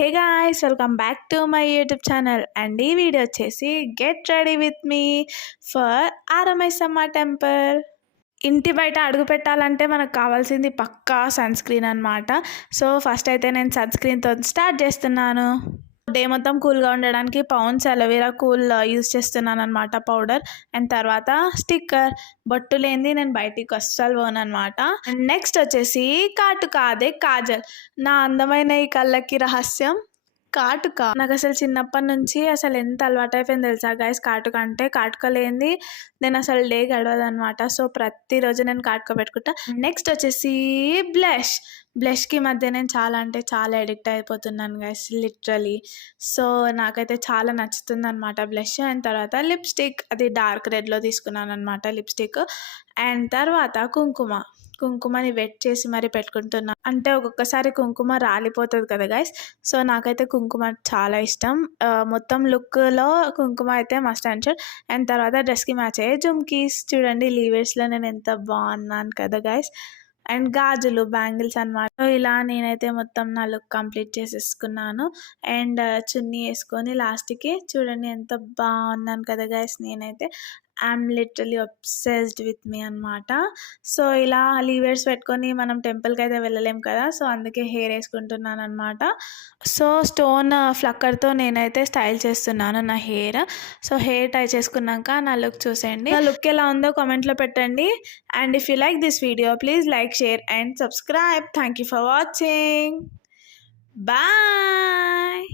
Hey guys, welcome back to my YouTube channel. And ఈ video వచ్చేసి get ready with me for Aramaisamma temple. ఇంటి బయట అడుగు పెట్టాలంటే మనకు కావాల్సింది పక్కా సన్ స్క్రీన్ అనమాట. సో ఫస్ట్ అయితే నేను సన్ స్క్రీన్తో స్టార్ట్ చేస్తున్నాను. డే మొత్తం కూల్గా ఉండడానికి పౌండ్స్ అలోవెరా కూల్ యూస్ చేస్తున్నాను అనమాట, పౌడర్. అండ్ తర్వాత స్టిక్కర్. బొట్టు లేనిది నేను బయటికి అస్సలు పోను అనమాట. అండ్ నెక్స్ట్ వచ్చేసి కాటుక, అదే కాజల్. నా అందమైన ఈ కళ్ళకి రహస్యం కాటుక. నాకు అసలు చిన్నప్పటి నుంచి అసలు ఎంత అలవాటు అయిపోయింది తెలుసా గైస్, కాటుక అంటే. కాటుక లేనిది నేను అసలు డే గడవదు అనమాట. సో ప్రతిరోజు నేను కాటుక పెట్టుకుంటా. నెక్స్ట్ వచ్చేసి బ్లష్కి మధ్య నేను చాలా అంటే చాలా ఎడిక్ట్ అయిపోతున్నాను గైస్, లిటరలీ. సో నాకైతే చాలా నచ్చుతుంది అనమాట బ్లష్. అండ్ తర్వాత లిప్స్టిక్, అది డార్క్ రెడ్లో తీసుకున్నాను అనమాట లిప్స్టిక్. అండ్ తర్వాత కుంకుమని వెట్ చేసి మరి పెట్టుకుంటున్నా. అంటే ఒక్కొక్కసారి కుంకుమ రాలిపోతుంది కదా గైస్. సో నాకైతే కుంకుమ చాలా ఇష్టం. మొత్తం లుక్లో కుంకుమ అయితే మస్ట్ అండ్ షుడ్. అండ్ తర్వాత డ్రెస్కి మ్యాచ్ అయ్యే జుమ్కీస్. చూడండి లీవర్స్లో నేను ఎంత బాగున్నాను కదా గైస్. అండ్ గాజులు, బ్యాంగిల్స్ అనమాట. సో ఇలా నేనైతే మొత్తం నా లుక్ కంప్లీట్ చేసేసుకున్నాను. అండ్ చున్నీ వేసుకొని లాస్ట్కి చూడండి ఎంత బాగున్నాను కదా గైస్. నేనైతే I'm literally obsessed with me అనమాట. సో ఇలా లీవర్స్ పెట్టుకొని మనం టెంపుల్కి అయితే వెళ్ళలేం కదా. సో అందుకే హెయిర్ వేసుకుంటున్నాను అనమాట. సో స్టోన్ ఫ్లక్కర్తో నేనైతే స్టైల్ చేస్తున్నాను నా హెయిర్. సో హెయిర్ టై చేసుకున్నాక నా లుక్ చూసేయండి. నా లుక్ ఎలా ఉందో కామెంట్లో పెట్టండి. And if you like this video please like, share and subscribe. Thank you for watching. Bye.